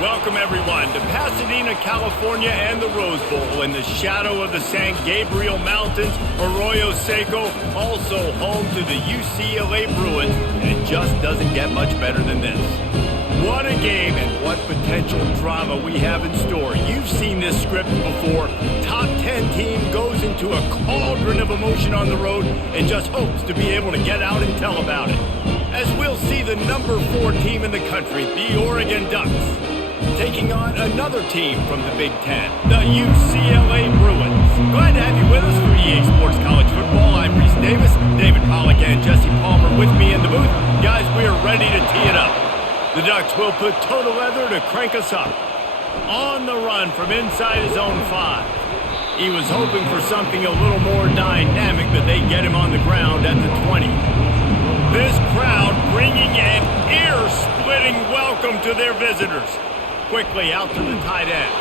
Welcome, everyone, to Pasadena, California and the Rose Bowl in the shadow of the San Gabriel Mountains, Arroyo Seco, also home to the UCLA Bruins, and it just doesn't get much better than this. What a game and what potential drama we have in store. You've seen this script before. Top 10 team goes into a cauldron of emotion on the road and just hopes to be able to get out and tell about it. As we'll see the number 4 team in the country, the Oregon Ducks, taking on another team from the Big Ten, the UCLA Bruins. Glad to have you with us for EA Sports College Football. I'm Reese Davis, David Pollack and Jesse Palmer with me in the booth. Guys, we are ready to tee it up. The Ducks will put toe to leather to crank us up. On the run from inside his own 5. He was hoping for something a little more dynamic, but they get him on the ground at the 20. This crowd bringing an ear-splitting welcome to their visitors. Quickly out to the tight end.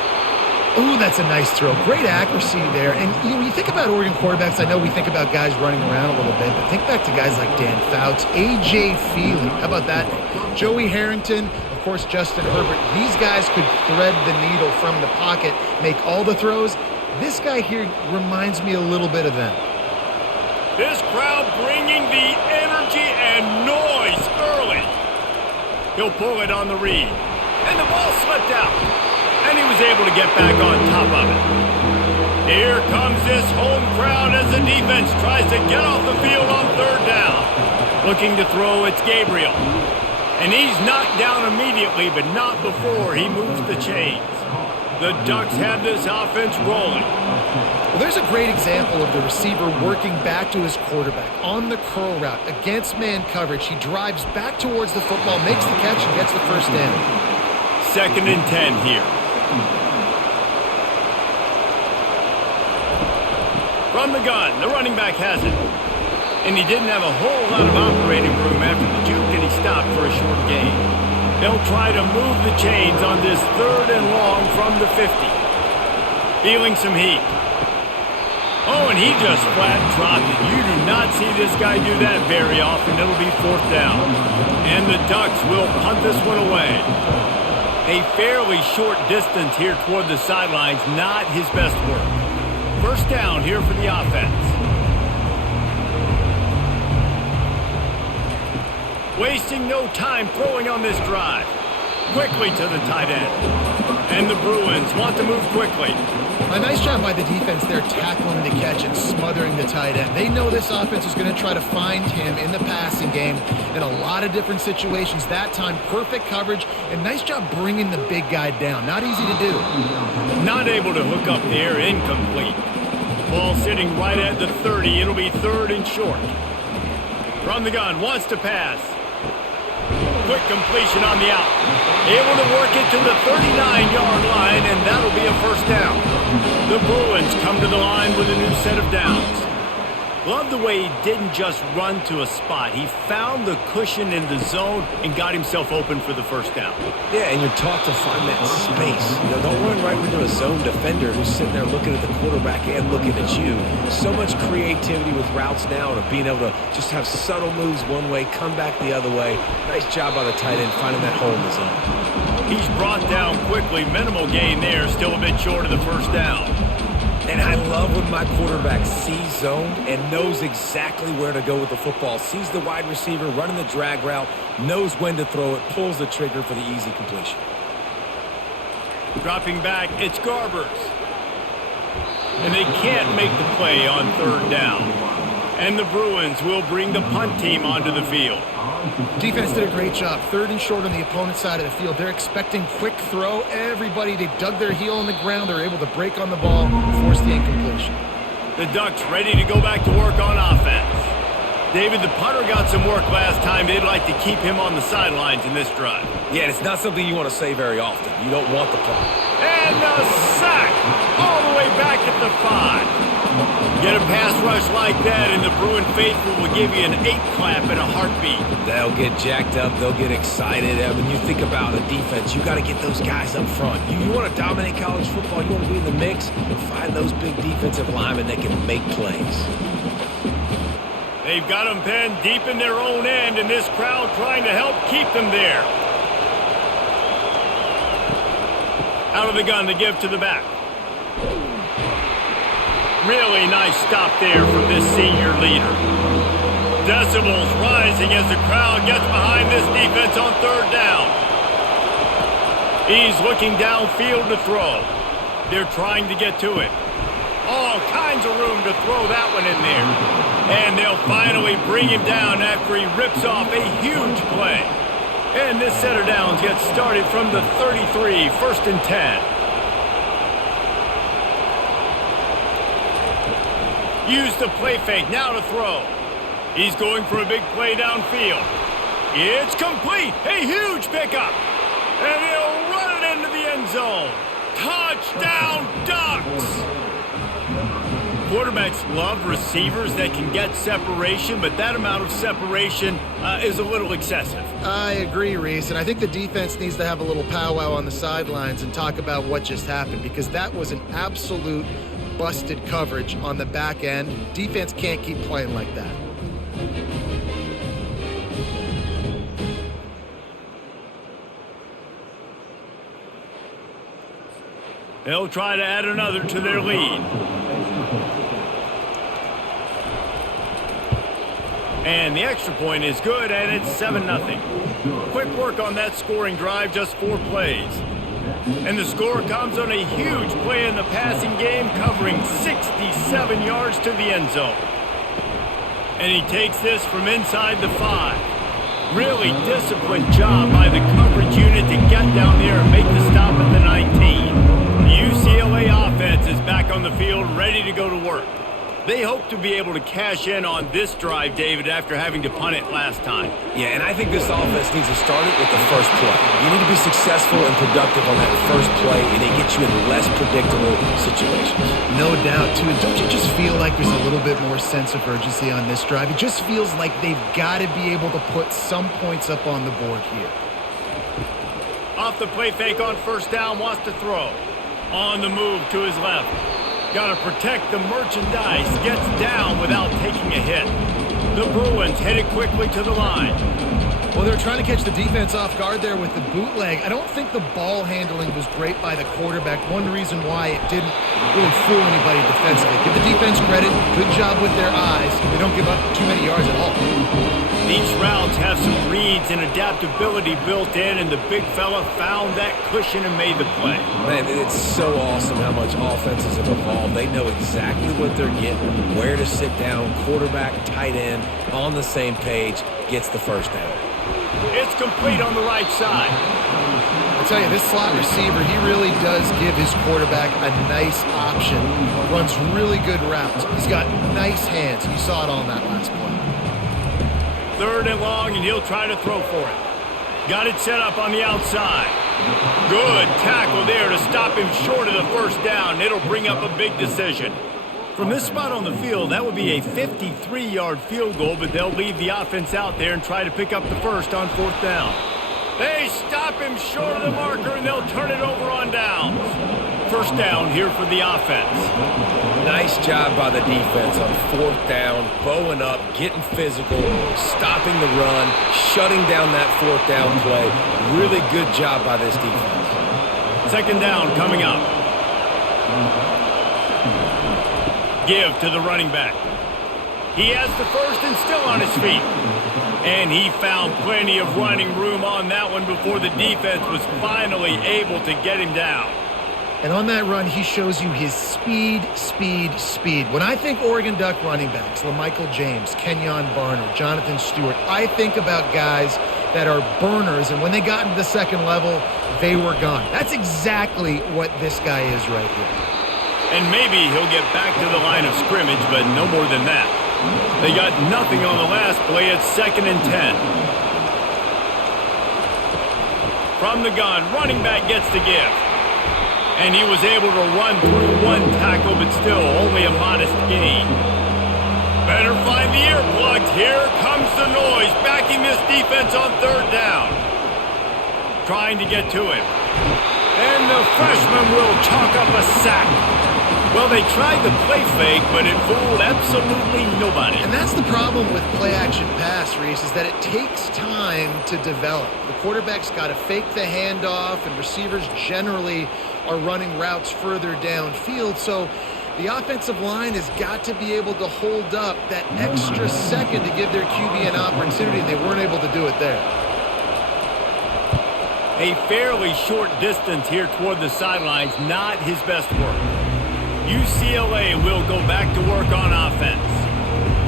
Ooh, that's a nice throw. Great accuracy there. And when you think about Oregon quarterbacks, I know we think about guys running around a little bit, but think back to guys like Dan Fouts, A.J. Feely. How about that? Joey Harrington, of course, Justin Herbert. These guys could thread the needle from the pocket, make all the throws. This guy here reminds me a little bit of them. This crowd bringing the energy and noise early. He'll pull it on the read. And the ball slipped out. And he was able to get back on top of it. Here comes this home crowd as the defense tries to get off the field on 3rd down. Looking to throw, it's Gabriel. And he's knocked down immediately, but not before he moves the chains. The Ducks have this offense rolling. Well, there's a great example of the receiver working back to his quarterback on the curl route against man coverage. He drives back towards the football, makes the catch, and gets the first down. 2nd and 10 here. From the gun, the running back has it. And he didn't have a whole lot of operating room after the juke, and he stopped for a short gain. They'll try to move the chains on this 3rd and long from the 50. Feeling some heat. Oh, and he just flat dropped it. You do not see this guy do that very often. It'll be 4th down. And the Ducks will punt this one away. A fairly short distance here toward the sidelines, not his best work. First down here for the offense. Wasting no time throwing on this drive. Quickly to the tight end. And the Bruins want to move quickly. A nice job by the defense there tackling the catch and smothering the tight end. They know this offense is going to try to find him in the passing game in a lot of different situations. That time, perfect coverage, and nice job bringing the big guy down. Not easy to do. Not able to hook up there, incomplete. Ball sitting right at the 30. It'll be 3rd and short. From the gun, wants to pass. Quick completion on the out. Able to work it to the 39-yard line, and that'll be a first down. The Bruins come to the line with a new set of downs. Love the way he didn't just run to a spot. He found the cushion in the zone and got himself open for the first down. Yeah, and you're taught to find that space. Don't run right into a zone defender who's sitting there looking at the quarterback and looking at you. So much creativity with routes now to being able to just have subtle moves one way, come back the other way. Nice job by the tight end finding that hole in the zone. He's brought down quickly. Minimal gain there, still a bit short of the first down. And I love when my quarterback sees zone and knows exactly where to go with the football. Sees the wide receiver running the drag route, knows when to throw it, pulls the trigger for the easy completion. Dropping back, it's Garbers. And they can't make the play on 3rd down. And the Bruins will bring the punt team onto the field. Defense did a great job. 3rd and short on the opponent's side of the field. They're expecting quick throw. Everybody, they dug their heel on the ground. They're able to break on the ball, force the incompletion. The Ducks ready to go back to work on offense. David, the punter got some work last time. They'd like to keep him on the sidelines in this drive. Yeah, and it's not something you want to say very often. You don't want the punt. And a sack all the way back at the 5. Get a pass rush like that, and the Bruin faithful will give you an 8-clap and a heartbeat. They'll get jacked up. They'll get excited. I mean, you think about a defense, you got to get those guys up front. You want to dominate college football. You want to be in the mix and find those big defensive linemen that can make plays. They've got them penned deep in their own end, and this crowd trying to help keep them there. Out of the gun to give to the back. Really nice stop there from this senior leader. Decibels rising as the crowd gets behind this defense on third down. He's looking downfield to throw. They're trying to get to it. All kinds of room to throw that one in there. And they'll finally bring him down after he rips off a huge play. And this set of downs gets started from the 33, 1st and 10. Use the play fake now to throw. He's going for a big play downfield. It's complete. A huge pickup. And he'll run it into the end zone. Touchdown Ducks! Quarterbacks love receivers that can get separation, but that amount of separation is a little excessive. I agree, Reese, and I think the defense needs to have a little powwow on the sidelines and talk about what just happened, because that was an absolute busted coverage on the back end. Defense can't keep playing like that. They'll try to add another to their lead. And the extra point is good, and it's 7-0. Quick work on that scoring drive, just 4 plays. And the score comes on a huge play in the passing game, covering 67 yards to the end zone. And he takes this from inside the 5. Really disciplined job by the coverage unit to get down there and make the stop at the 19. The UCLA offense is back on the field, ready to go to work. They hope to be able to cash in on this drive, David, after having to punt it last time. Yeah, and I think this offense needs to start it with the first play. You need to be successful and productive on that first play, and it gets you in less predictable situations. No doubt, too. And don't you just feel like there's a little bit more sense of urgency on this drive? It just feels like they've got to be able to put some points up on the board here. Off the play fake on first down, wants to throw. On the move to his left. Got to protect the merchandise. Gets down without taking a hit. The Bruins headed quickly to the line. Well, they're trying to catch the defense off guard there with the bootleg. I don't think the ball handling was great by the quarterback. One reason why it didn't really fool anybody defensively. Give the defense credit. Good job with their eyes. They don't give up too many yards at all. These routes have some reads and adaptability built in, and the big fella found that cushion and made the play. Man, it's so awesome how much offenses have evolved. They know exactly what they're getting, where to sit down, quarterback, tight end, on the same page, gets the first down. It's complete on the right side. I tell you, this slot receiver, he really does give his quarterback a nice option. Runs really good routes. He's got nice hands. You saw it on that last play. 3rd and long, and he'll try to throw for it. Got it set up on the outside. Good tackle there to stop him short of the first down. It'll bring up a big decision. From this spot on the field, that would be a 53-yard field goal, but they'll leave the offense out there and try to pick up the first on 4th down. They stop him short of the marker, and they'll turn it over on downs. First down here for the offense. Nice job by the defense on 4th down, bowing up, getting physical, stopping the run, shutting down that 4th down play. Really good job by this defense. 2nd down coming up. Give to the running back. He has the first and still on his feet. And he found plenty of running room on that one before the defense was finally able to get him down. And on that run, he shows you his speed, speed, speed. When I think Oregon Duck running backs, LaMichael James, Kenyon Barner, Jonathan Stewart, I think about guys that are burners, and when they got into the second level, they were gone. That's exactly what this guy is right here. And maybe he'll get back to the line of scrimmage, but no more than that. They got nothing on the last play. It's 2nd and 10. From the gun, running back gets the give. And he was able to run through one tackle, but still only a modest gain. Better find the earplugs. Here comes the noise, backing this defense on 3rd down. Trying to get to it. And the freshman will chalk up a sack. Well, they tried the play fake, but it fooled absolutely nobody. And that's the problem with play-action pass, Reese, is that it takes time to develop. The quarterback's got to fake the handoff, and receivers generally are running routes further downfield. So the offensive line has got to be able to hold up that extra second to give their QB an opportunity, and they weren't able to do it there. A fairly short distance here toward the sidelines, not his best work. UCLA will go back to work on offense.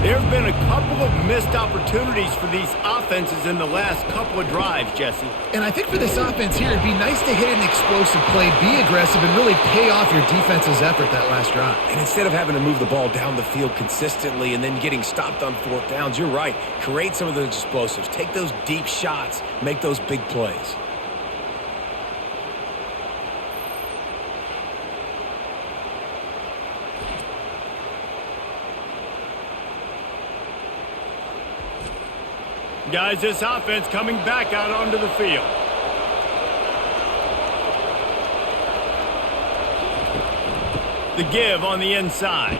There have been a couple of missed opportunities for these offenses in the last couple of drives, Jesse. And I think for this offense here, it'd be nice to hit an explosive play, be aggressive, and really pay off your defense's effort that last drive. And instead of having to move the ball down the field consistently and then getting stopped on fourth downs, you're right. Create some of those explosives. Take those deep shots. Make those big plays. Guys, this offense coming back out onto the field. The give on the inside.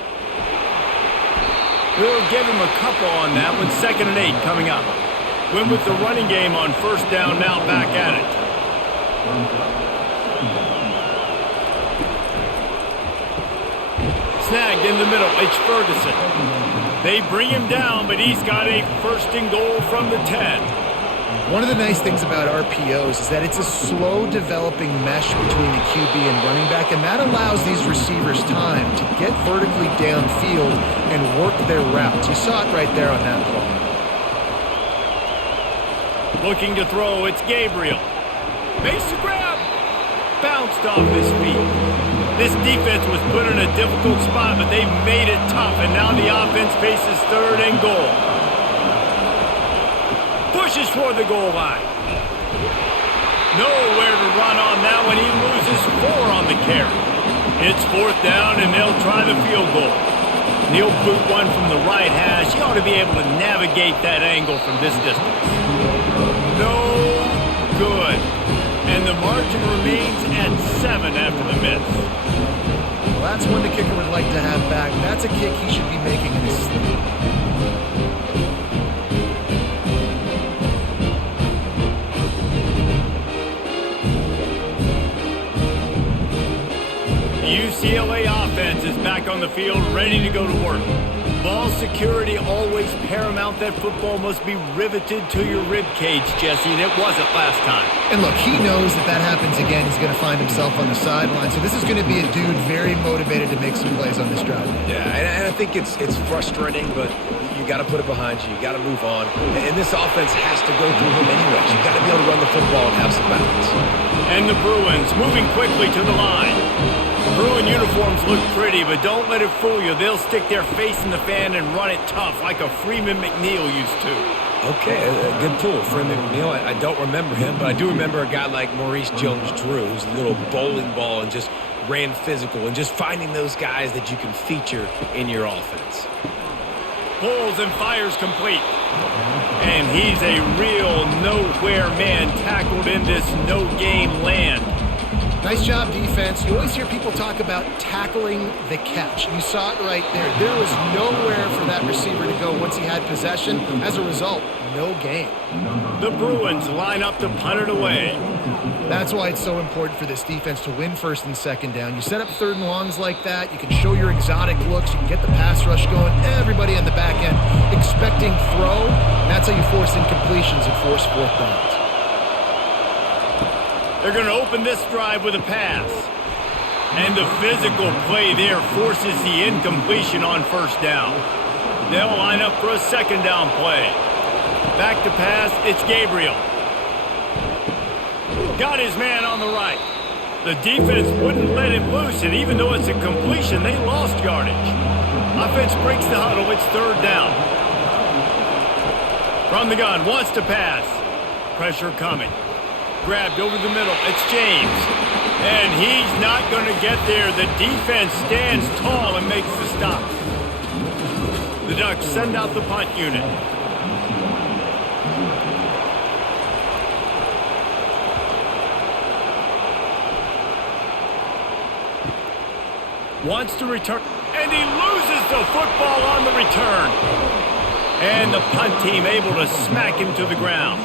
We'll give him a couple on that one. 2nd and 8 coming up. Win with the running game on first down, now back at it. Snagged in the middle. It's Ferguson. They bring him down, but he's got a 1st and goal from the 10. One of the nice things about RPOs is that it's a slow developing mesh between the QB and running back, and that allows these receivers time to get vertically downfield and work their routes. You saw it right there on that play. Looking to throw, it's Gabriel. Makes the grab. Bounced off his feet. This defense was put in a difficult spot, but they've made it tough, and now the offense faces 3rd and goal. Pushes for the goal line. Nowhere to run on that one. He loses 4 on the carry. It's 4th down, and they'll try the field goal. And he'll boot one from the right hash. He ought to be able to navigate that angle from this distance. No good. And the margin remains at 7 after the miss. Well, that's one the kicker would like to have back. That's a kick he should be making in his sleep. The UCLA offense is back on the field, ready to go to work. Ball security always paramount. That football must be riveted to your rib cage, Jesse, and it wasn't last time. And look, he knows that that happens again, he's going to find himself on the sideline. So this is going to be a dude very motivated to make some plays on this drive. Yeah, and I think it's frustrating, but you got to put it behind you. You got to move on. And this offense has to go through him anyways. You got to be able to run the football and have some balance. And the Bruins moving quickly to the line. Bruin uniforms look pretty, but don't let it fool you. They'll stick their face in the fan and run it tough like a Freeman McNeil used to. Okay, a good pull. Freeman McNeil, I don't remember him, but I do remember a guy like Maurice Jones-Drew, who's a little bowling ball and just ran physical, and just finding those guys that you can feature in your offense. Pulls and fires complete. And he's a real nowhere man tackled in this no-game land. Nice job, defense. You always hear people talk about tackling the catch. You saw it right there. There was nowhere for that receiver to go once he had possession. As a result, no gain. The Bruins line up to punt it away. That's why it's so important for this defense to win 1st and 2nd down. You set up 3rd and longs like that. You can show your exotic looks. You can get the pass rush going. Everybody on the back end expecting throw. And that's how you force incompletions and force 4th downs. They're going to open this drive with a pass. And the physical play there forces the incompletion on 1st down. They'll line up for a 2nd down play. Back to pass, it's Gabriel. Got his man on the right. The defense wouldn't let him loose, and even though it's a completion, they lost yardage. Offense breaks the huddle, it's 3rd down. From the gun, wants to pass. Pressure coming. Grabbed over the middle. It's James. And he's not going to get there. The defense stands tall and makes the stop. The Ducks send out the punt unit. Wants to return, and he loses the football on the return. And the punt team able to smack him to the ground.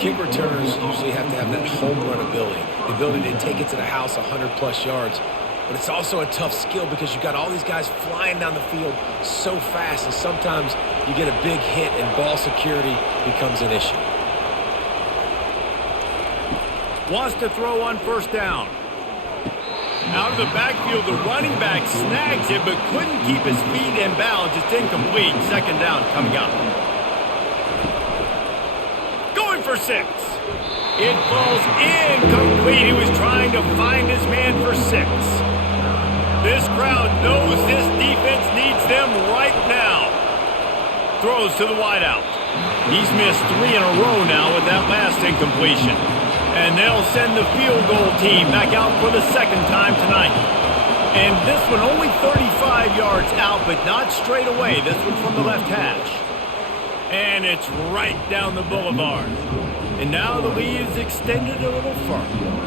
Kick returners usually have to have that home run ability, the ability to take it to the house 100-plus yards. But it's also a tough skill because you've got all these guys flying down the field so fast, and sometimes you get a big hit and ball security becomes an issue. Wants to throw on first down. Out of the backfield, the running back snags it, but couldn't keep his feet in bounds. It's incomplete. Second down coming up. Going for 6. It falls incomplete. He was trying to find his man for 6. This crowd knows this defense needs them right now. Throws to the wideout. He's missed 3 in a row now with that last incompletion. And they'll send the field goal team back out for the second time tonight. And this one only 35 yards out, but not straight away. This one from the left hash. And it's right down the boulevard. And now the lead is extended a little further.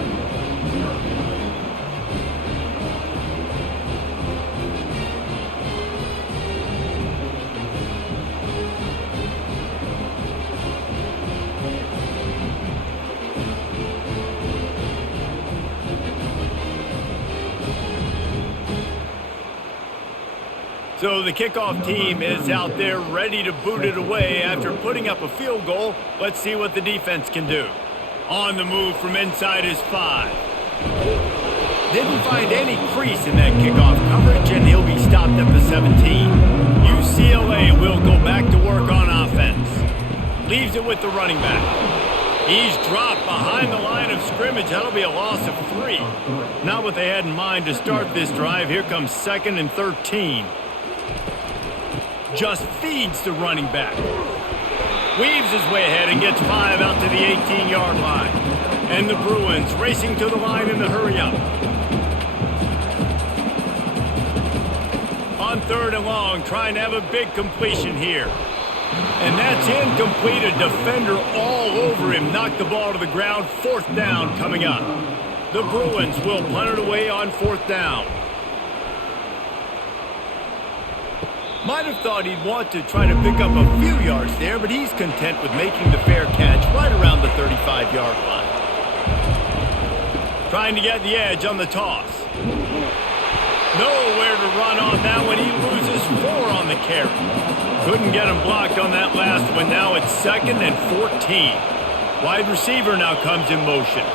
So the kickoff team is out there ready to boot it away after putting up a field goal. Let's see what the defense can do. On the move from inside his 5. Didn't find any crease in that kickoff coverage, and he'll be stopped at the 17. UCLA will go back to work on offense. Leaves it with the running back. He's dropped behind the line of scrimmage. That'll be a loss of 3. Not what they had in mind to start this drive. Here comes 2nd and 13. Just feeds the running back. Weaves his way ahead and gets 5 out to the 18-yard line. And the Bruins racing to the line in the hurry-up. On 3rd and long, trying to have a big completion here. And that's incomplete. A defender all over him. Knocked the ball to the ground. 4th down coming up. The Bruins will punt it away on 4th down. Might have thought he'd want to try to pick up a few yards there, but he's content with making the fair catch right around the 35-yard line. Trying to get the edge on the toss. Nowhere to run on that one. He loses 4 on the carry. Couldn't get him blocked on that last one. Now it's 2nd and 14. Wide receiver now comes in motion.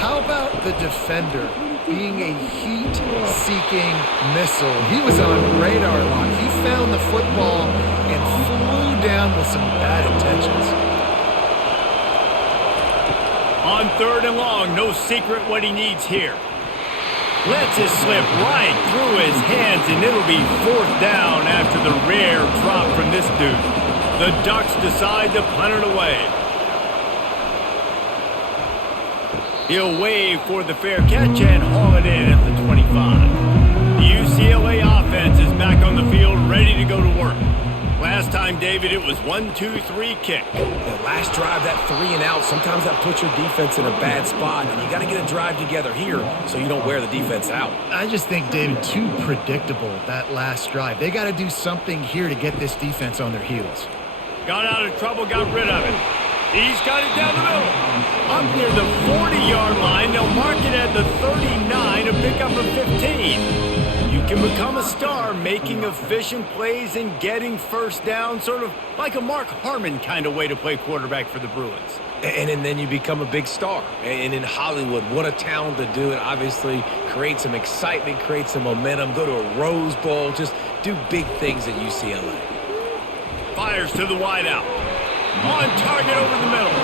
How about the defender being a heat-seeking missile? He was on radar lock. He found the football and flew down with some bad intentions. On 3rd and long, no secret what he needs here. Lets it slip right through his hands, and it'll be 4th down after the rare drop from this dude. The Ducks decide to punt it away. He'll wave for the fair catch and haul it in at the 25. The UCLA offense is back on the field, ready to go to work. Last time, David, it was 1-2-3 kick. The last drive, that 3 and out, sometimes that puts your defense in a bad spot, and you got to get a drive together here so you don't wear the defense out. I just think, David, too predictable, that last drive. They got to do something here to get this defense on their heels. Got out of trouble, got rid of it. He's got it down the middle. Up near the 40-yard line. They'll mark it at the 39 to pick up a 15. You can become a star making efficient plays and getting first down, sort of like a Mark Harmon kind of way to play quarterback for the Bruins. And then you become a big star. And in Hollywood, what a town to do it. Obviously, create some excitement, create some momentum, go to a Rose Bowl, just do big things at UCLA. Fires to the wideout. On target over the middle.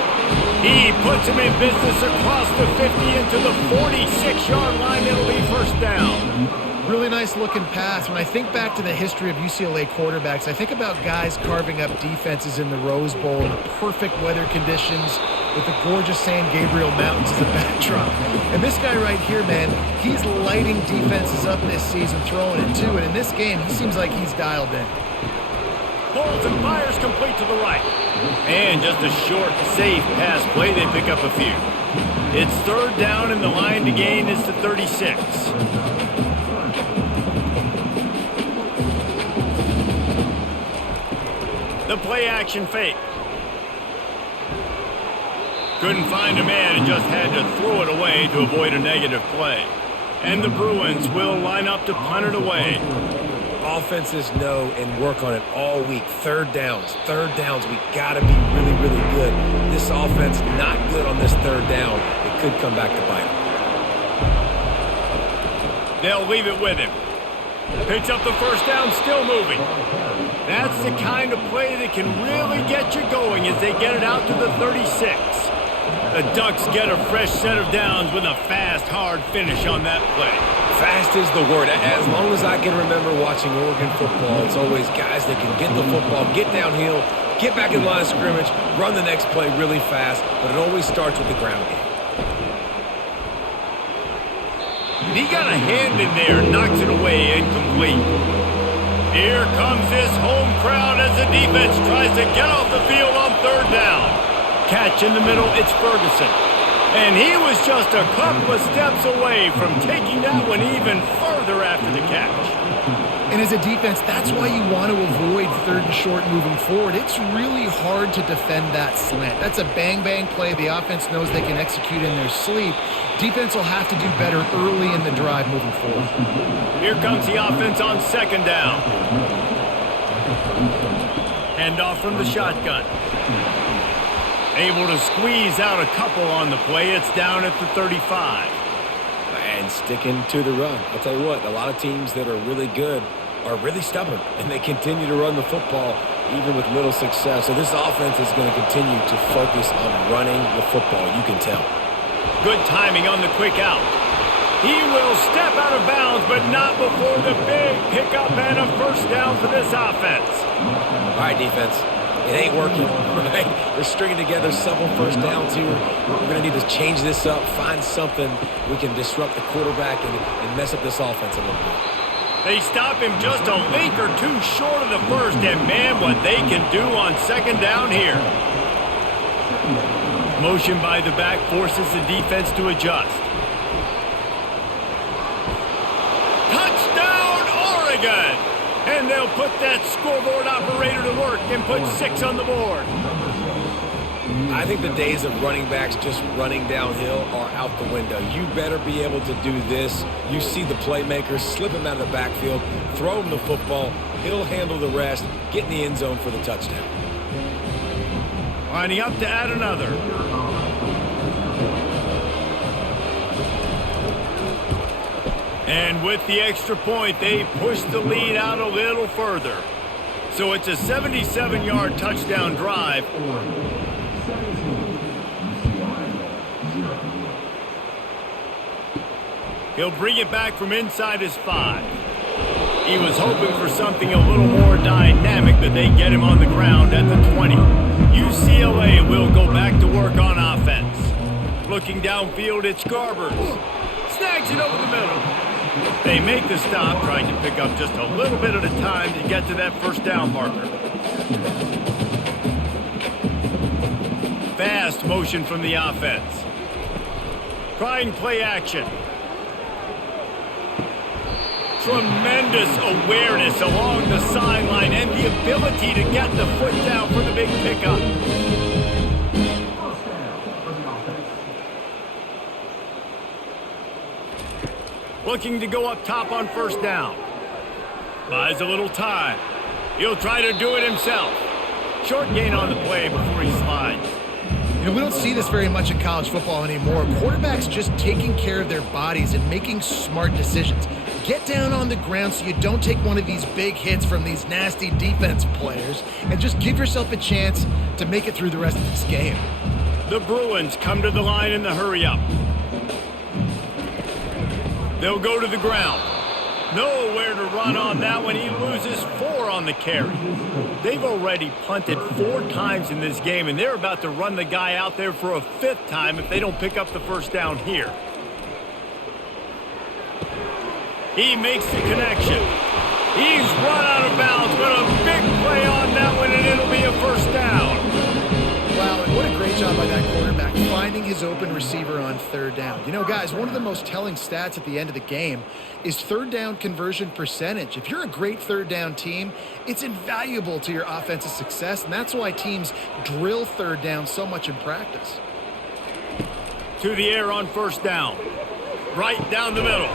He puts him in business across the 50 into the 46-yard line. It'll be first down. Really nice looking pass. When I think back to the history of UCLA quarterbacks, I think about guys carving up defenses in the Rose Bowl in the perfect weather conditions with the gorgeous San Gabriel Mountains as a backdrop. And this guy right here, man, he's lighting defenses up this season, throwing it too. And in this game, he seems like he's dialed in. Pulls and fires complete to the right. And just a short, safe pass play. They pick up a few. It's 3rd down, and the line to gain is to 36. The play action fake. Couldn't find a man and just had to throw it away to avoid a negative play. And the Bruins will line up to punt it away. Offenses know and work on it all week. Third downs, we got to be really, really good. This offense not good on this third down. It could come back to bite them. They'll leave it with him. Picks up the first down, still moving. That's the kind of play that can really get you going as they get it out to the 36. The Ducks get a fresh set of downs with a fast, hard finish on that play. Fast is the word. As long as I can remember watching Oregon football, it's always guys that can get the football, get downhill, get back in the line of scrimmage, run the next play really fast, but it always starts with the ground game. He got a hand in there, knocks it away, incomplete. Here comes this home crowd as the defense tries to get off the field on third down. Catch in the middle, it's Ferguson. And he was just a couple of steps away from taking that one even further after the catch. And as a defense, that's why you want to avoid third and short moving forward. It's really hard to defend that slant. That's a bang-bang play the offense knows they can execute in their sleep. Defense will have to do better early in the drive moving forward. Here comes the offense on second down. Handoff from the shotgun. Able to squeeze out a couple on the play. It's down at the 35. And sticking to the run. I'll tell you what, a lot of teams that are really good are really stubborn, and they continue to run the football even with little success. So this offense is going to continue to focus on running the football, you can tell. Good timing on the quick out. He will step out of bounds, but not before the big pickup and a first down for this offense. All right, defense. It ain't working, right? We're stringing together several first downs here. We're going to need to change this up, find something we can disrupt the quarterback and mess up this offense a little bit. They stop him just a link or two short of the first, and man, what they can do on second down here. Motion by the back forces the defense to adjust. Touchdown, Oregon! And they'll put that scoreboard operator to work and put 6 on the board. I think the days of running backs just running downhill are out the window. You better be able to do this. You see the playmakers, slip him out of the backfield, throw him the football, he'll handle the rest, get in the end zone for the touchdown. Lining up to add another. And with the extra point, they push the lead out a little further. So it's a 77-yard touchdown drive. He'll bring it back from inside his 5. He was hoping for something a little more dynamic, but they get him on the ground at the 20. UCLA will go back to work on offense. Looking downfield, it's Garbers. Snags it over the middle. They make the stop, trying to pick up just a little bit at a time to get to that first down marker. Fast motion from the offense. Trying play action. Tremendous awareness along the sideline and the ability to get the foot down for the big pickup. Looking to go up top on first down. Buys a little time. He'll try to do it himself. Short gain on the play before he slides. You know, we don't see this very much in college football anymore. Quarterbacks just taking care of their bodies and making smart decisions. Get down on the ground so you don't take one of these big hits from these nasty defense players and just give yourself a chance to make it through the rest of this game. The Bruins come to the line in the hurry-up. They'll go to the ground. Nowhere to run on that one. He loses 4 on the carry. They've already punted 4 times in this game, and they're about to run the guy out there for a 5th time if they don't pick up the first down here. He makes the connection. He's run out of bounds, but a big play on that one, and it'll be a first down. Wow, and what a great job by that quarterback, finding finding his open receiver on third down. You know, guys, one of the most telling stats at the end of the game is third down conversion percentage. If you're a great third down team, it's invaluable to your offensive success, and that's why teams drill third down so much in practice. To the air on first down. Right down the middle.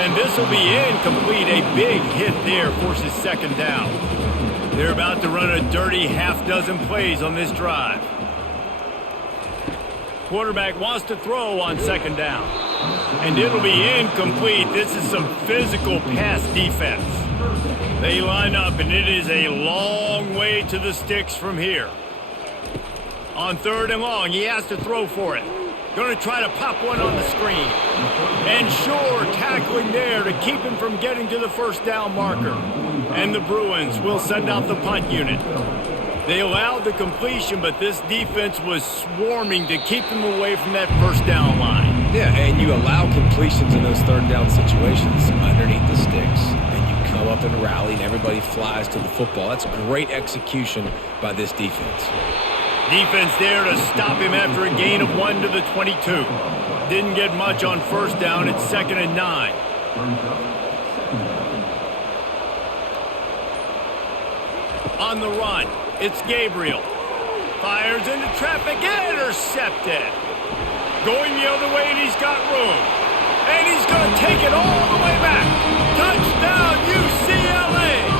And this will be incomplete. A big hit there forces second down. They're about to run a dirty half-dozen plays on this drive. Quarterback wants to throw on second down. And it'll be incomplete. This is some physical pass defense. They line up, and it is a long way to the sticks from here. On third and long, he has to throw for it. Going to try to pop one on the screen. And sure, tackling there to keep him from getting to the first down marker. And the Bruins will send out the punt unit. They allowed the completion, but this defense was swarming to keep them away from that first down line. Yeah, and you allow completions in those third down situations underneath the sticks. And you come up and rally, and everybody flies to the football. That's great execution by this defense. Defense there to stop him after a gain of 1 to the 22. Didn't get much on first down. It's 2nd and 9. On the run, it's Gabriel. Fires into traffic, intercepted. Going the other way, and he's got room. And he's going to take it all the way back. Touchdown, UCLA!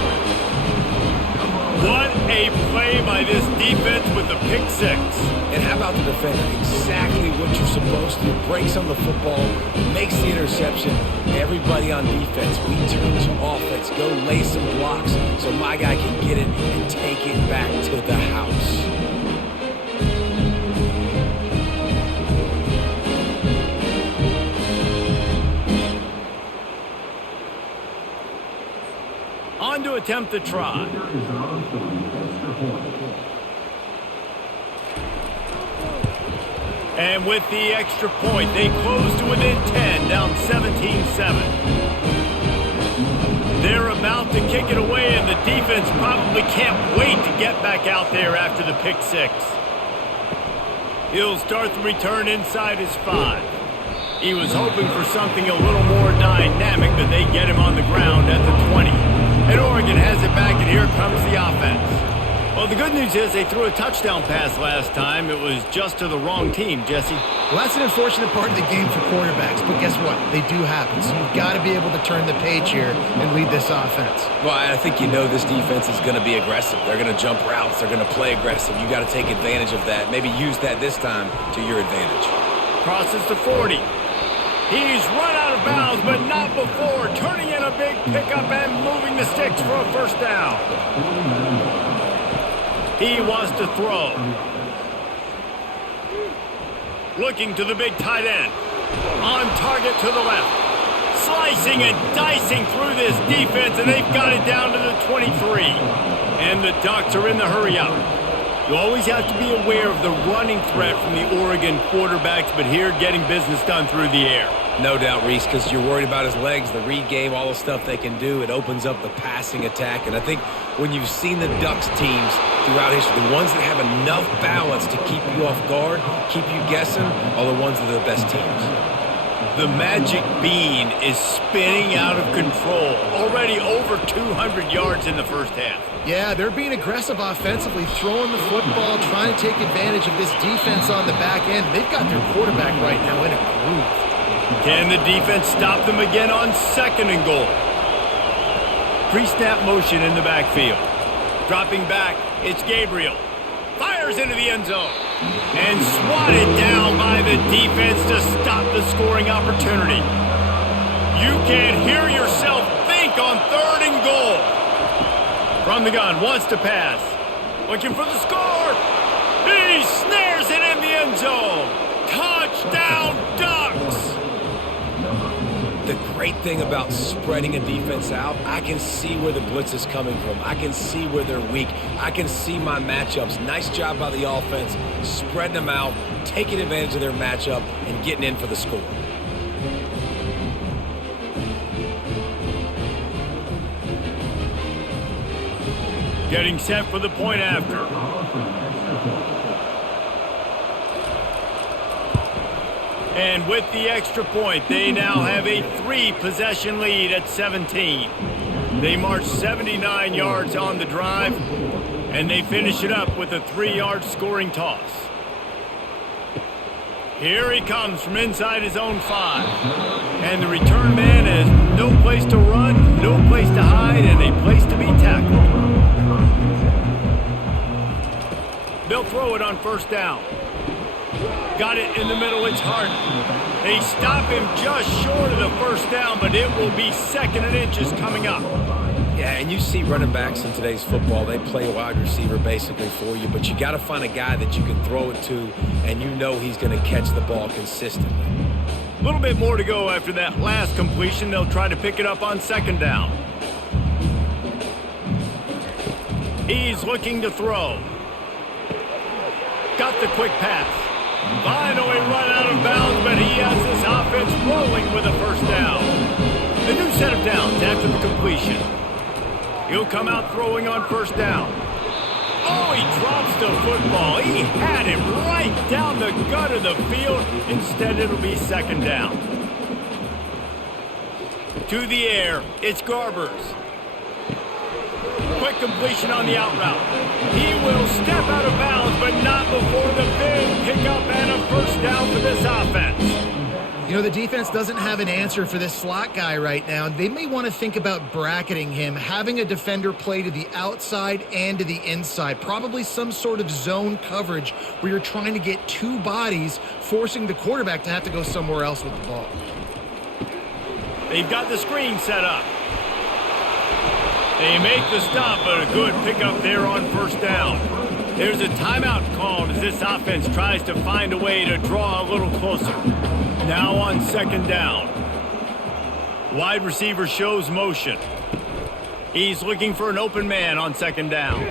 What a play by this defense with the pick six. And how about the defender? Exactly what you're supposed to do. Breaks on the football, makes the interception. Everybody on defense, we turn to offense. Go lay some blocks so my guy can get it and take it back to the house. On to attempt the try. And with the extra point, they close to within 10, down 17-7. They're about to kick it away, and the defense probably can't wait to get back out there after the pick six. He'll start the return inside his 5. He was hoping for something a little more dynamic, but they get him on the ground at the 20. And Oregon has it back, and here comes the offense. Well, the good news is they threw a touchdown pass last time. It was just to the wrong team, Jesse. Well, that's an unfortunate part of the game for quarterbacks, but guess what? They do happen. So you've got to be able to turn the page here and lead this offense. Well, I think you know this defense is going to be aggressive. They're going to jump routes. They're going to play aggressive. You got to take advantage of that. Maybe use that this time to your advantage. Crosses the 40. He's run out of bounds, but not before. Turning in a big pickup and moving the sticks for a first down. He wants to throw. Looking to the big tight end. On target to the left. Slicing and dicing through this defense, and they've got it down to the 23. And the Ducks are in the hurry-up. You always have to be aware of the running threat from the Oregon quarterbacks, but here getting business done through the air. No doubt, Reese, because you're worried about his legs, the read game, all the stuff they can do. It opens up the passing attack. And I think when you've seen the Ducks teams throughout history, the ones that have enough balance to keep you off guard, keep you guessing, are the ones that are the best teams. The magic bean is spinning out of control. Already over 200 yards in the first half. Yeah, they're being aggressive offensively, throwing the football, trying to take advantage of this defense on the back end. They've got their quarterback right now in a groove. Can the defense stop them again on 2nd and goal? Pre-snap motion in the backfield. Dropping back, it's Gabriel. Fires into the end zone. And swatted down by the defense to stop the scoring opportunity. You can hear yourself think on 3rd and goal. From the gun, wants to pass. Looking for the score. He snares it in the end zone. Touchdown, Ducks! The great thing about spreading a defense out, I can see where the blitz is coming from. I can see where they're weak. I can see my matchups. Nice job by the offense, spreading them out, taking advantage of their matchup, and getting in for the score. Getting set for the point after. And with the extra point, they now have a 3-possession lead at 17. They march 79 yards on the drive, and they finish it up with a 3-yard scoring toss. Here he comes from inside his own 5. And the return man has no place to run, no place to hide, and a place to be tackled. They'll throw it on first down. Got it in the middle, it's Harden. They stop him just short of the first down, but it will be 2nd and inches coming up. Yeah, and you see running backs in today's football, they play wide receiver basically for you, but you got to find a guy that you can throw it to, and you know he's going to catch the ball consistently. A little bit more to go after that last completion. They'll try to pick it up on 2nd down. He's looking to throw. Got the quick pass. Finally run out of bounds, but he has this offense rolling with a first down. A new set of downs after the completion. He'll come out throwing on first down. Oh, he drops the football. He had it right down the gut of the field. Instead, it'll be 2nd down. To the air, it's Garbers. Quick completion on the out route. He will step out of bounds, but not before the big pickup and a first down for this offense. You know, the defense doesn't have an answer for this slot guy right now. They may want to think about bracketing him, having a defender play to the outside and to the inside. Probably some sort of zone coverage where you're trying to get 2 bodies, forcing the quarterback to have to go somewhere else with the ball. They've got the screen set up. They make the stop, but a good pickup there on first down. There's a timeout called as this offense tries to find a way to draw a little closer. Now on 2nd down. Wide receiver shows motion. He's looking for an open man on 2nd down.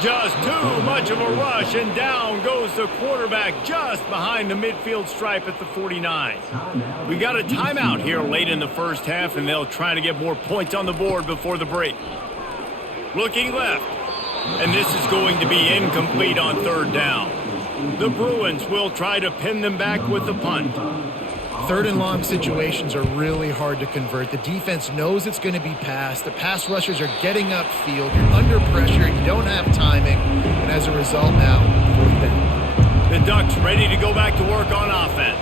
Just too much of a rush, and down goes the quarterback just behind the midfield stripe at the 49. We got a timeout here late in the first half, and they'll try to get more points on the board before the break. Looking left, and this is going to be incomplete on 3rd down. The Bruins will try to pin them back with the punt. 3rd and long situations are really hard to convert. The defense knows it's going to be passed. The pass rushers are getting upfield. You're under pressure. You don't have timing. And as a result now, 4th down. The Ducks ready to go back to work on offense.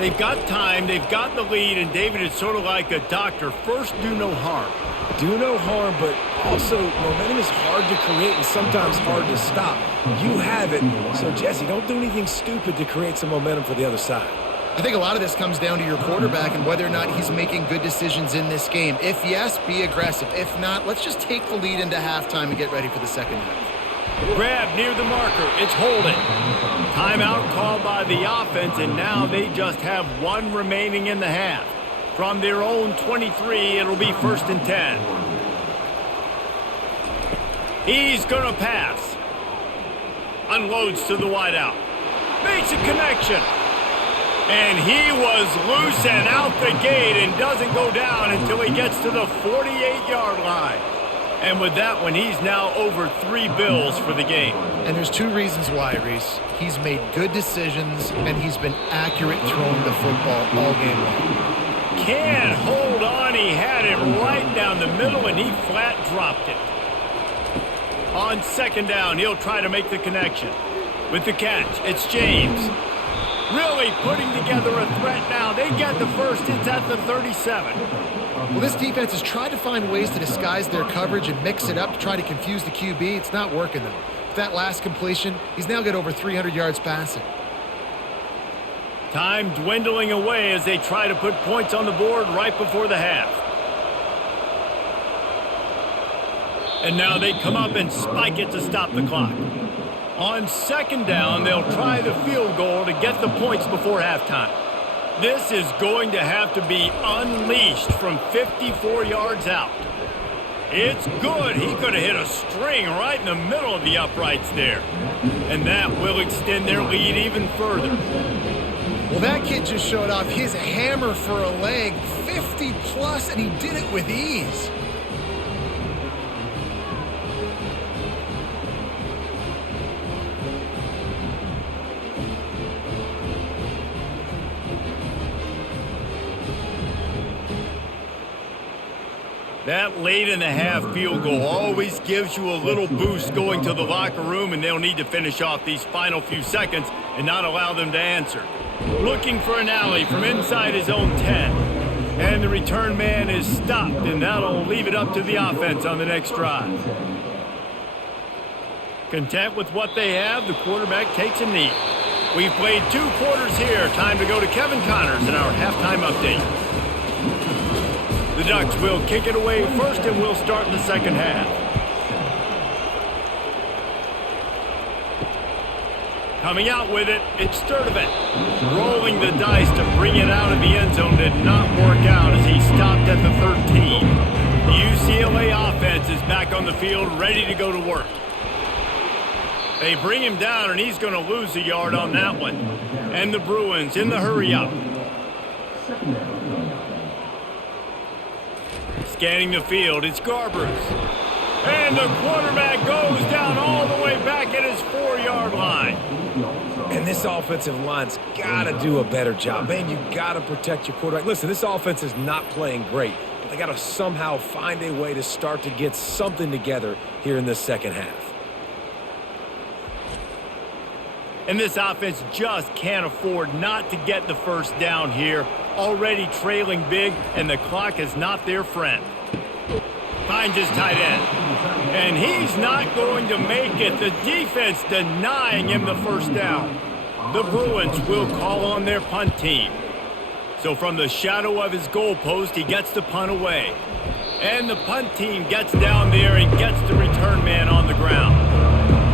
They've got time. They've got the lead. And David, it's sort of like a doctor. First, do no harm. Do no harm, but also momentum is hard to create and sometimes hard to stop. You have it. So, Jesse, don't do anything stupid to create some momentum for the other side. I think a lot of this comes down to your quarterback and whether or not he's making good decisions in this game. If yes, be aggressive. If not, let's just take the lead into halftime and get ready for the 2nd half. Grab near the marker. It's holding. Timeout called by the offense, and now they just have 1 remaining in the half. From their own 23, it'll be 1st and 10. He's going to pass. Unloads to the wideout. Makes a connection. And he was loose and out the gate and doesn't go down until he gets to the 48-yard line. And with that one, he's now over 3 bills for the game. And there's 2 reasons why, Reese. He's made good decisions, and he's been accurate throwing the football all game long. Can't hold on. He had it right down the middle, and he flat dropped it. On 2nd down, he'll try to make the connection. With the catch, it's James. Really putting together a threat now. They get the first. It's at the 37. Well, this defense has tried to find ways to disguise their coverage and mix it up to try to confuse the QB. It's not working, though. With that last completion, he's now got over 300 yards passing. Time dwindling away as they try to put points on the board right before the half. And now they come up and spike it to stop the clock. On 2nd down, they'll try the field goal to get the points before halftime. This is going to have to be unleashed from 54 yards out. It's good. He could have hit a string right in the middle of the uprights there. And that will extend their lead even further. Well, that kid just showed off his hammer for a leg, 50-plus, and he did it with ease. That late in the half field goal always gives you a little boost going to the locker room, and they'll need to finish off these final few seconds and not allow them to answer. Looking for an alley from inside his own 10. And the return man is stopped, and that'll leave it up to the offense on the next drive. Content with what they have, the quarterback takes a knee. We've played 2 quarters here. Time to go to Kevin Connors in our halftime update. The Ducks will kick it away first, and we'll start in the second half. Coming out with it, it's Sturdivant. Rolling the dice to bring it out of the end zone did not work out as he stopped at the 13. The UCLA offense is back on the field, ready to go to work. They bring him down, and he's going to lose a yard on that one. And the Bruins in the hurry-up. Scanning the field, it's Garbers. And the quarterback goes down all the way back at his 4-yard line. And this offensive line's got to do a better job. Man, you got to protect your quarterback. Listen, this offense is not playing great, but they got to somehow find a way to start to get something together here in this second half. And this offense just can't afford not to get the first down here. Already trailing big, and the clock is not their friend. Finds his tight end. And he's not going to make it. The defense denying him the first down. The Bruins will call on their punt team. So from the shadow of his goalpost, he gets the punt away. And the punt team gets down there and gets the return man on the ground.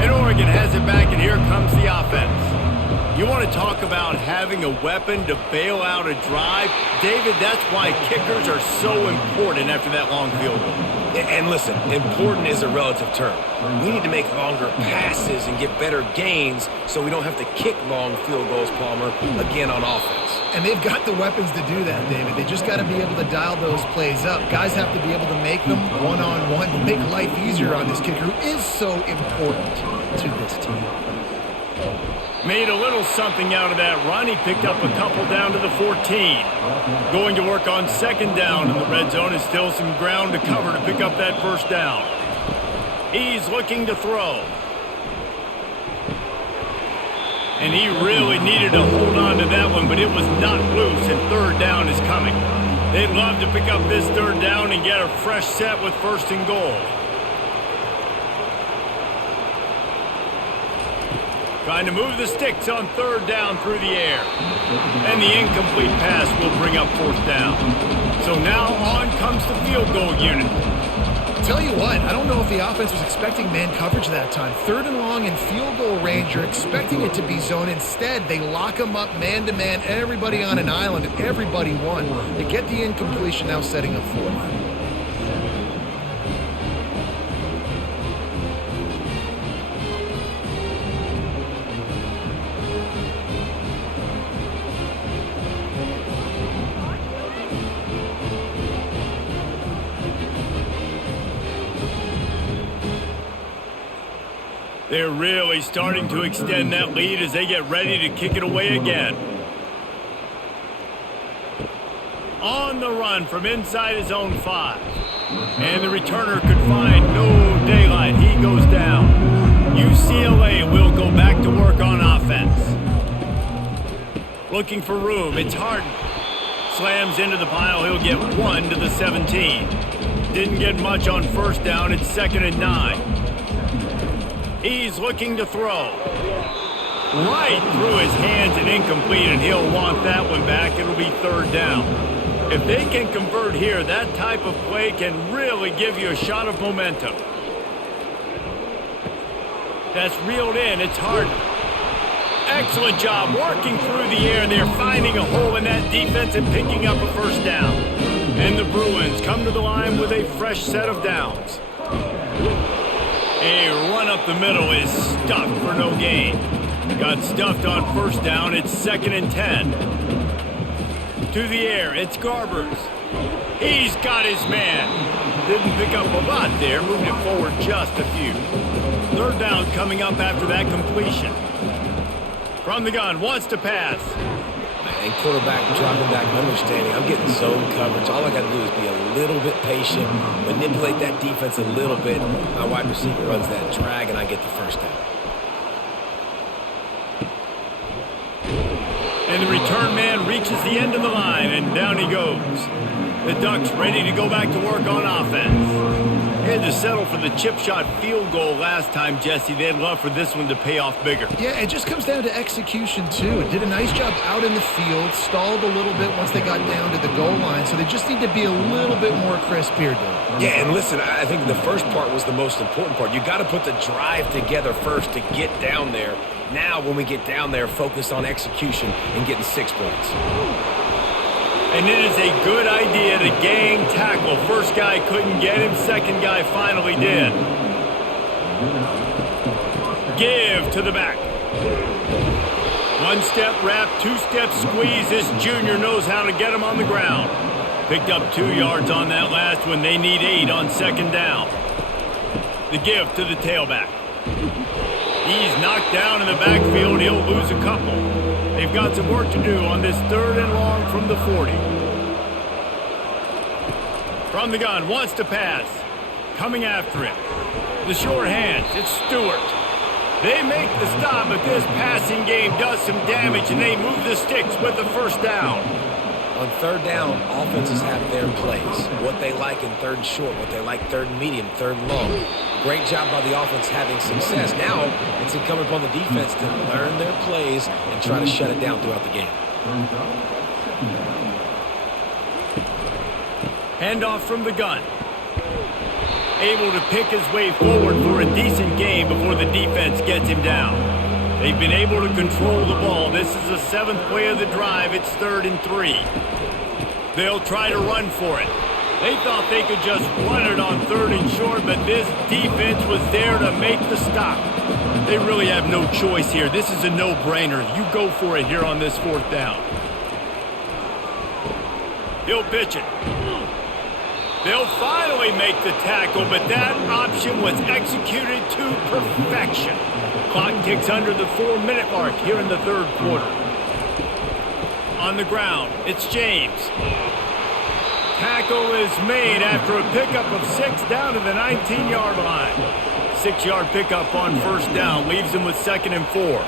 And Oregon has it back, and here comes the offense. You want to talk about having a weapon to bail out a drive? David, that's why kickers are so important after that long field goal. And listen, important is a relative term. We need to make longer passes and get better gains so we don't have to kick long field goals, Palmer, again on offense. And they've got the weapons to do that, David. They just got to be able to dial those plays up. Guys have to be able to make them one-on-one to make life easier on this kicker who is so important to this team. Made a little something out of that run. He picked up a couple down to the 14. Going to work on second down in the red zone. Is still some ground to cover to pick up that first down. He's looking to throw. And he really needed to hold on to that one, but it was not loose, and third down is coming. They'd love to pick up this third down and get a fresh set with first and goal. Trying to move the sticks on third down through the air. And the incomplete pass will bring up fourth down. So now on comes the field goal unit. Tell you what, I don't know if the offense was expecting man coverage that time. Third and long in field goal range, you're expecting it to be zone. Instead, they lock them up man-to-man, everybody on an island, and everybody won. They get the incompletion, now setting up fourth. They're really starting to extend that lead as they get ready to kick it away again. On the run from inside his own 5. And the returner could find no daylight. He goes down. UCLA will go back to work on offense. Looking for room. It's Harden. Slams into the pile. He'll get 1 to the 17. Didn't get much on first down. It's 2nd and 9. He's looking to throw. Right through his hands and incomplete, and he'll want that one back. It'll be third down. If they can convert here, that type of play can really give you a shot of momentum. That's reeled in. It's Harden. Excellent job working through the air. They're finding a hole in that defense and picking up a first down. And the Bruins come to the line with a fresh set of downs. A run up the middle is stuffed for no gain. Got stuffed on first down. It's 2nd and 10. To the air, it's Garbers. He's got his man. Didn't pick up a lot there, moved it forward just a few. Third down coming up after that completion. From the gun, wants to pass. And quarterback dropping back, understanding I'm getting zone coverage. All I got to do is be a little bit patient, manipulate that defense a little bit. My wide receiver runs that drag, and I get the first down. And the return man reaches the end of the line, and down he goes. The Ducks ready to go back to work on offense. They had to settle for the chip shot field goal last time, Jesse. They'd love for this one to pay off bigger. Yeah, it just comes down to execution, too. It did a nice job out in the field, stalled a little bit once they got down to the goal line, so they just need to be a little bit more crisp here, Dave. Yeah, and listen, I think the first part was the most important part. You got to put the drive together first to get down there. Now, when we get down there, focus on execution and getting 6 points. And it is a good idea to gang tackle. First guy couldn't get him. Second guy finally did. Give to the back. One-step wrap, two-step squeeze. This junior knows how to get him on the ground. Picked up 2 yards on that last one. They need 8 on second down. The give to the tailback. He's knocked down in the backfield. He'll lose a couple. They've got some work to do on this 3rd and long from the 40. From the gun, wants to pass. Coming after it. The short hands, it's Stewart. They make the stop, but this passing game does some damage, and they move the sticks with the first down. On 3rd down, offenses have their plays. What they like in 3rd and short, what they like 3rd and medium, 3rd and long. Great job by the offense having success. Now, it's incumbent upon the defense to learn their plays and try to shut it down throughout the game. Handoff from the gun. Able to pick his way forward for a decent game before the defense gets him down. They've been able to control the ball. This is the 7th play of the drive. It's 3rd and 3. They'll try to run for it. They thought they could just run it on 3rd and short, but this defense was there to make the stop. They really have no choice here. This is a no-brainer. You go for it here on this 4th down. He'll pitch it. They'll finally make the tackle, but that option was executed to perfection. Clock ticks under the 4-minute mark here in the 3rd quarter. On the ground, it's James. Tackle is made after a pickup of 6 down to the 19-yard line. 6-yard pickup on 1st down leaves him with 2nd and 4.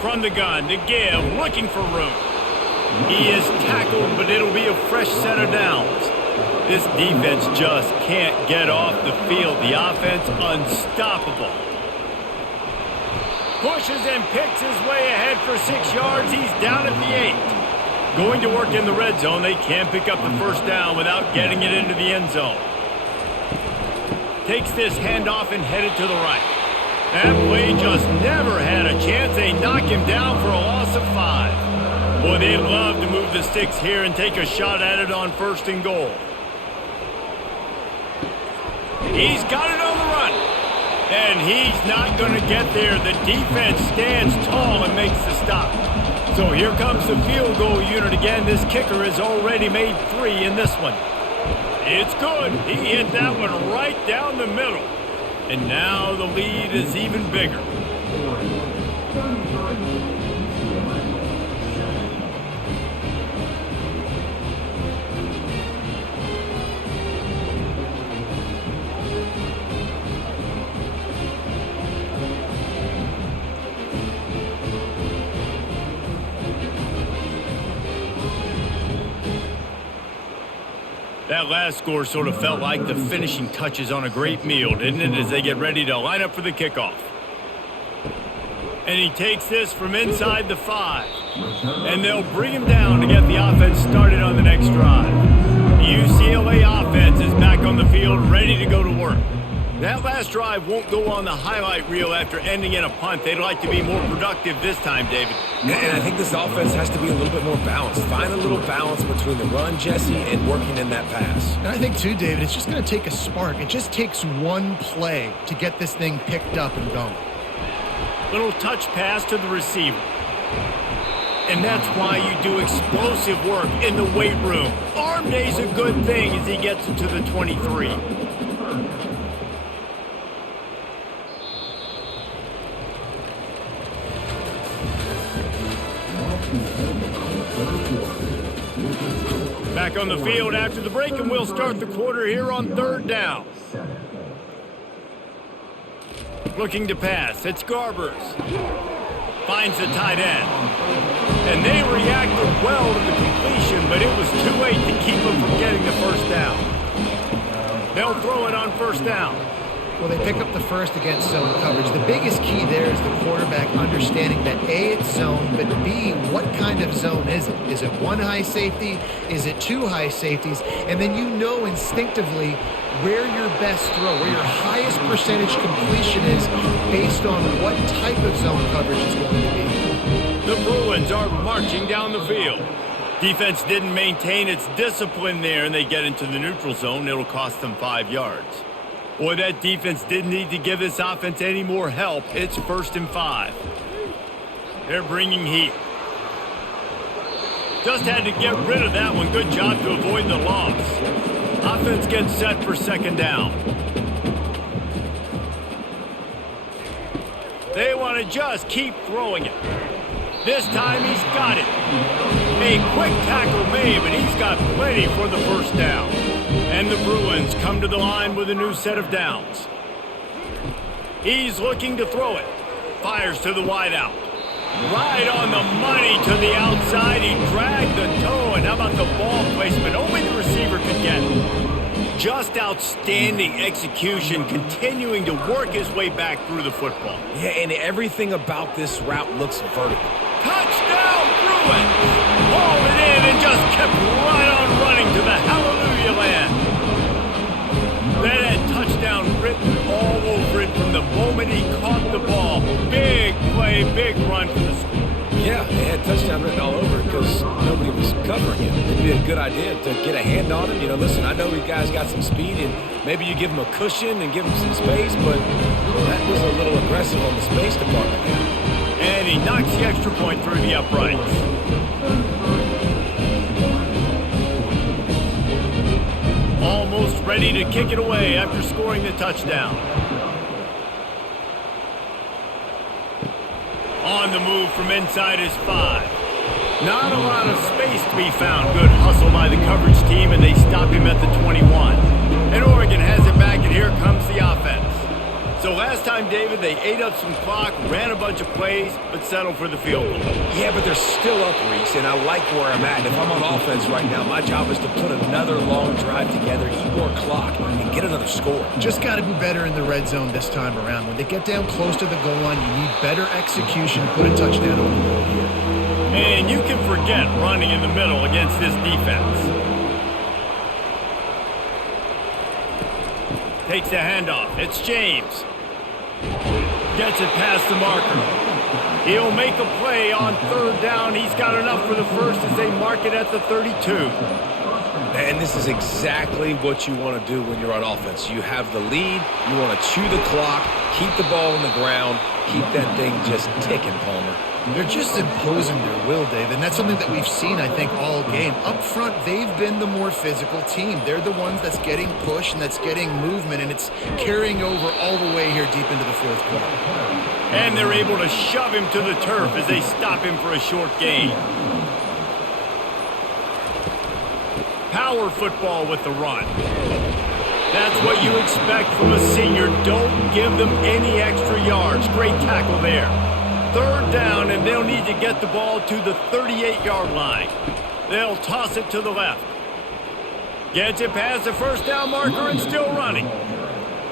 From the gun, the give, looking for room. He is tackled, but it'll be a fresh set of downs. This defense just can't get off the field. The offense unstoppable. Pushes and picks his way ahead for 6 yards. He's down at the 8. Going to work in the red zone. They can't pick up the 1st down without getting it into the end zone. Takes this handoff and headed to the right. That play just never had a chance. They knock him down for a loss of 5. Boy, they'd love to move the sticks here and take a shot at it on 1st and goal. He's got it on the run. And he's not going to get there. The defense stands tall and makes the stop. So here comes the field goal unit again. This kicker has already made 3 in this one. It's good. He hit that one right down the middle. And now the lead is even bigger. That last score sort of felt like the finishing touches on a great meal, didn't it, as they get ready to line up for the kickoff. And he takes this from inside the 5. And they'll bring him down to get the offense started on the next drive. The UCLA offense is back on the field, ready to go to work. That last drive won't go on the highlight reel after ending in a punt. They'd like to be more productive this time, David. And I think this offense has to be a little bit more balanced. Find a little balance between the run, Jesse, and working in that pass. And I think, too, David, it's just going to take a spark. It just takes one play to get this thing picked up and going. Little touch pass to the receiver. And that's why you do explosive work in the weight room. Arm day's a good thing as he gets it to the 23. Back on the field after the break, and we'll start the quarter here on 3rd down. Looking to pass, it's Garbers. Finds the tight end. And they reacted well to the completion, but it was too late to keep them from getting the first down. They'll throw it on 1st down. Well, they pick up the first against zone coverage. The biggest key there is the quarterback understanding that A, it's zone, but B, what kind of zone is it? Is it 1 high safety? Is it 2 high safeties? And then you know instinctively where your best throw, where your highest percentage completion is based on what type of zone coverage is going to be. The Bruins are marching down the field. Defense didn't maintain its discipline there, and they get into the neutral zone. It'll cost them 5 yards. Boy, that defense didn't need to give this offense any more help. It's 1st and 5. They're bringing heat. Just had to get rid of that one. Good job to avoid the loss. Offense gets set for 2nd down. They want to just keep throwing it. This time he's got it. A quick tackle made, but he's got plenty for the 1st down. And the Bruins come to the line with a new set of downs. He's looking to throw it. Fires to the wideout. Right on the money to the outside. He dragged the toe, and how about the ball placement? Only the receiver could get it. Just outstanding execution, continuing to work his way back through the football. Yeah, and everything about this route looks vertical. Touchdown, Bruins! Hauled it in and just kept right on running to the hallelujah land. That had touchdown written all over it from the moment he caught the ball. Big play, big run for the score. Yeah, they had touchdown written all over it because nobody was covering him. It'd be a good idea to get a hand on him. You know, listen, I know these guys got some speed, and maybe you give him a cushion and give him some space, but that was a little aggressive on the space department there. And he knocks the extra point through the uprights. Almost ready to kick it away after scoring the touchdown. On the move from inside his 5. Not a lot of space to be found. Good hustle by the coverage team, and they stop him at the 21. And Oregon has it back, and here comes the offense. So last time, David, they ate up some clock, ran a bunch of plays, but settled for the field goal. Yeah, but they're still up, Reese, and I like where I'm at. And if I'm on offense right now, my job is to put another long drive together, eat more clock, and get another score. Just got to be better in the red zone this time around. When they get down close to the goal line, you need better execution to put a touchdown on the board here. And you can forget running in the middle against this defense. Takes the handoff. It's James. Gets it past the marker. He'll make a play on 3rd down. He's got enough for the first as they mark it at the 32. And this is exactly what you want to do when you're on offense. You have the lead. You want to chew the clock, keep the ball on the ground, keep that thing just ticking, Palmer. They're just imposing their will, Dave, and that's something that we've seen, I think, all game. Up front, they've been the more physical team. They're the ones that's getting pushed and that's getting movement, and it's carrying over all the way here deep into the 4th quarter. And they're able to shove him to the turf as they stop him for a short gain. Power football with the run. That's what you expect from a senior. Don't give them any extra yards. Great tackle there. 3rd down, and they'll need to get the ball to the 38-yard line. They'll toss it to the left. Gets it past the 1st down marker and still running.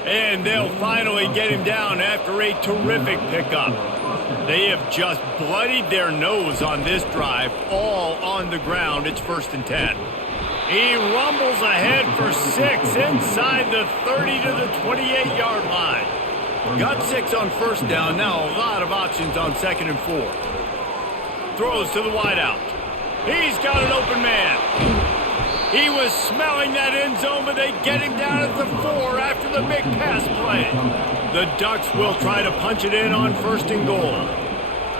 And they'll finally get him down after a terrific pickup. They have just bloodied their nose on this drive, all on the ground. It's 1st and 10. He rumbles ahead for 6 inside the 30 to the 28-yard line. Got 6 on 1st down. Now a lot of options on 2nd and 4. Throws to the wideout. He's got an open man. He was smelling that end zone, but they get him down at the 4 after the big pass play. The Ducks will try to punch it in on 1st and goal.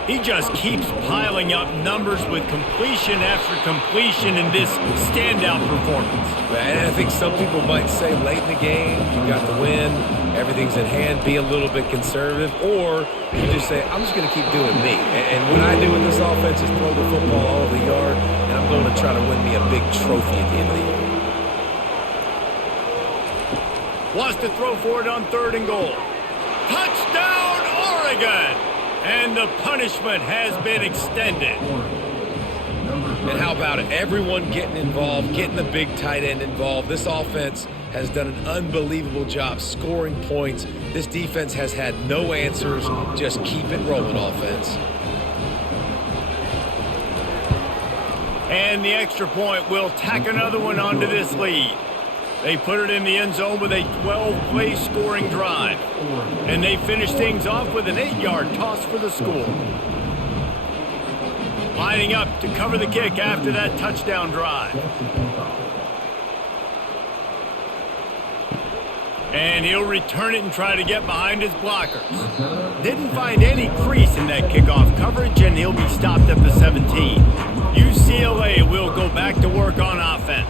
He just keeps piling up numbers with completion after completion in this standout performance. And I think some people might say late in the game, you got the win, everything's in hand, be a little bit conservative, or you just say, I'm just going to keep doing me. And what I do with this offense is throw the football all over the yard, and I'm going to try to win me a big trophy at the end of the year. Wants to throw for it on 3rd and goal. Touchdown, Oregon! And the punishment has been extended. And how about it? Everyone getting involved, getting the big tight end involved. This offense has done an unbelievable job scoring points. This defense has had no answers. Just keep it rolling, offense. And the extra point will tack another one onto this lead. They put it in the end zone with a 12-play scoring drive. And they finish things off with an 8-yard toss for the score. Lining up to cover the kick after that touchdown drive. And he'll return it and try to get behind his blockers. Didn't find any crease in that kickoff coverage, and he'll be stopped at the 17. UCLA will go back to work on offense.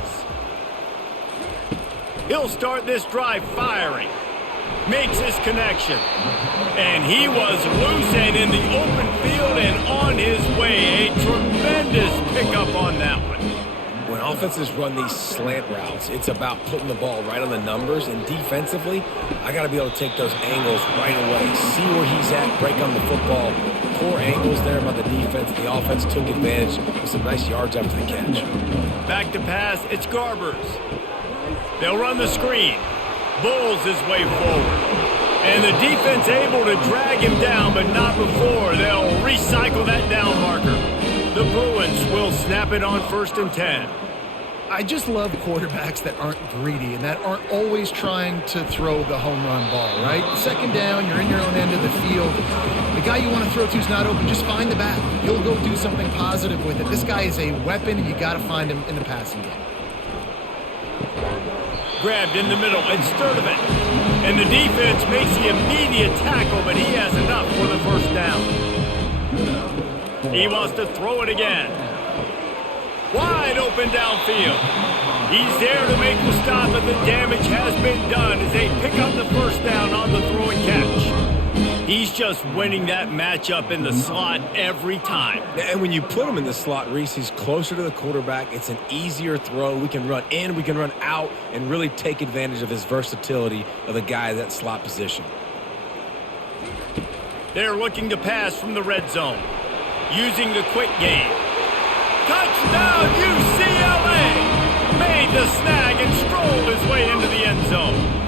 He'll start this drive firing. Makes his connection. And he was loose and in the open field and on his way. A tremendous pickup on that one. When offenses run these slant routes, it's about putting the ball right on the numbers. And defensively, I got to be able to take those angles right away. See where he's at, break on the football. Poor angles there by the defense. The offense took advantage with some nice yards after the catch. Back to pass, it's Garbers. They'll run the screen. Bulls his way forward. And the defense able to drag him down, but not before. They'll recycle that down marker. The Bruins will snap it on 1st and 10. I just love quarterbacks that aren't greedy and that aren't always trying to throw the home run ball, right? 2nd down, you're in your own end of the field. The guy you want to throw to is not open. Just find the back. He'll go do something positive with it. This guy is a weapon, and you got to find him in the passing game. Grabbed in the middle and Sturdivant. And the defense makes the immediate tackle, but he has enough for the 1st down. He wants to throw it again. Wide open downfield. He's there to make the stop, but the damage has been done as they pick up the 1st down on the throw and catch. He's just winning that matchup in the slot every time. And when you put him in the slot, Reese, he's closer to the quarterback. It's an easier throw. We can run in, we can run out, and really take advantage of his versatility of the guy in that slot position. They're looking to pass from the red zone, using the quick game. Touchdown, UCLA! Made the snag and strolled his way into the end zone.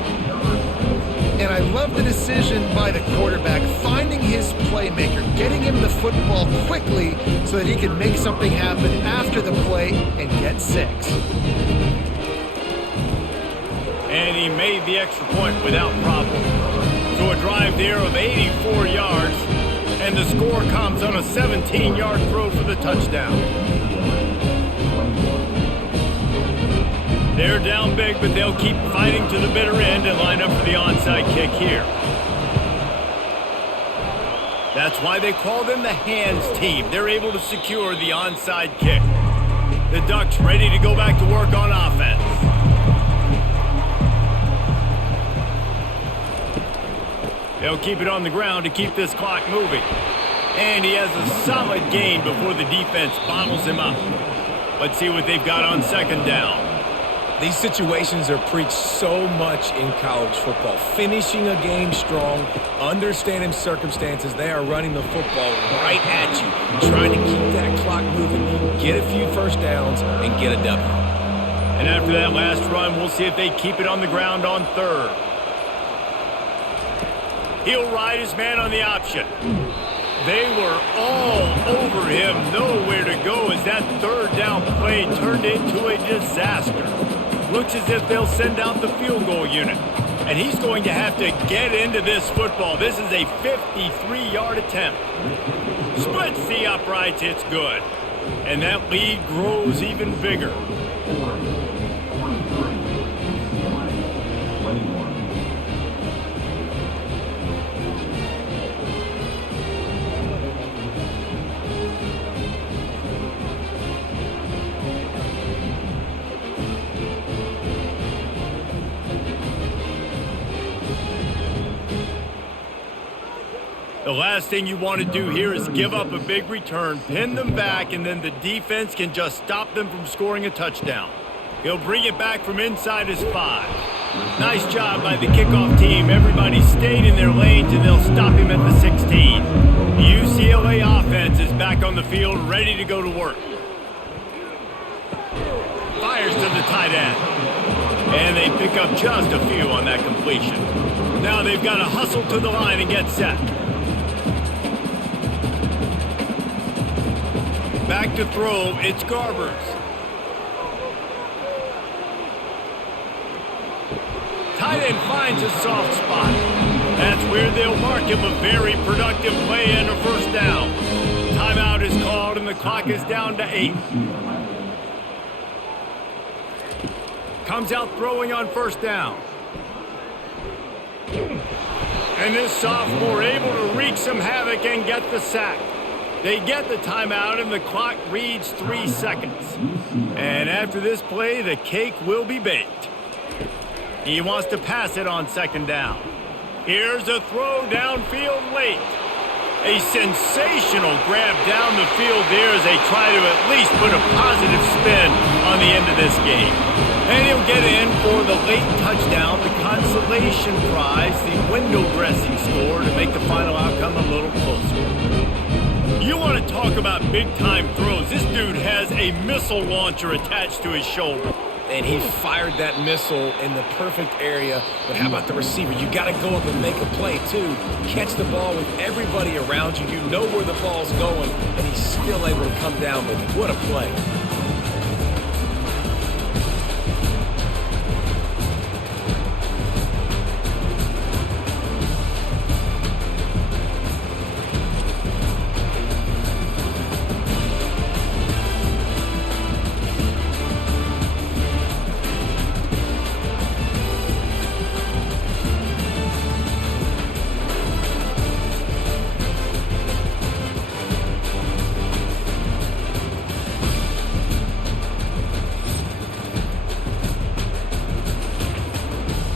And I love the decision by the quarterback, finding his playmaker, getting him the football quickly so that he can make something happen after the play and get 6. And he made the extra point without problem. So a drive there of 84 yards, and the score comes on a 17-yard throw for the touchdown. They're down big, but they'll keep fighting to the bitter end and line up for the onside kick here. That's why they call them the hands team. They're able to secure the onside kick. The Ducks ready to go back to work on offense. They'll keep it on the ground to keep this clock moving. And he has a solid gain before the defense bottles him up. Let's see what they've got on 2nd down. These situations are preached so much in college football. Finishing a game strong, understanding circumstances. They are running the football right at you, trying to keep that clock moving, get a few 1st downs, and get a W. And after that last run, we'll see if they keep it on the ground on 3rd. He'll ride his man on the option. They were all over him, nowhere to go as that 3rd down play turned into a disaster. Looks as if they'll send out the field goal unit. And he's going to have to get into this football. This is a 53-yard attempt. Splits the uprights, it's good. And that lead grows even bigger. last thing you want to do here is give up a big return, pin them back, and then the defense can just stop them from scoring a touchdown. He'll bring it back from inside his 5. Nice job by the kickoff team. Everybody stayed in their lanes, and they'll stop him at the 16. The UCLA offense is back on the field, ready to go to work. Fires to the tight end. And they pick up just a few on that completion. Now they've got to hustle to the line and get set. Back to throw, it's Garbers. Tight end finds a soft spot. That's where they'll mark him. A very productive play and a first down. Timeout is called and the clock is down to 8. Comes out throwing on first down. And this sophomore able to wreak some havoc and get the sack. They get the timeout and the clock reads 3 seconds. And after this play, the cake will be baked. He wants to pass it on second down. Here's a throw downfield late. A sensational grab down the field there as they try to at least put a positive spin on the end of this game. And he'll get in for the late touchdown, the consolation prize, the window dressing score to make the final outcome a little closer. You want to talk about big-time throws. This dude has a missile launcher attached to his shoulder. And he fired that missile in the perfect area. But how about the receiver? You got to go up and make a play, too. Catch the ball with everybody around you. You know where the ball's going, and he's still able to come down with it. What a play.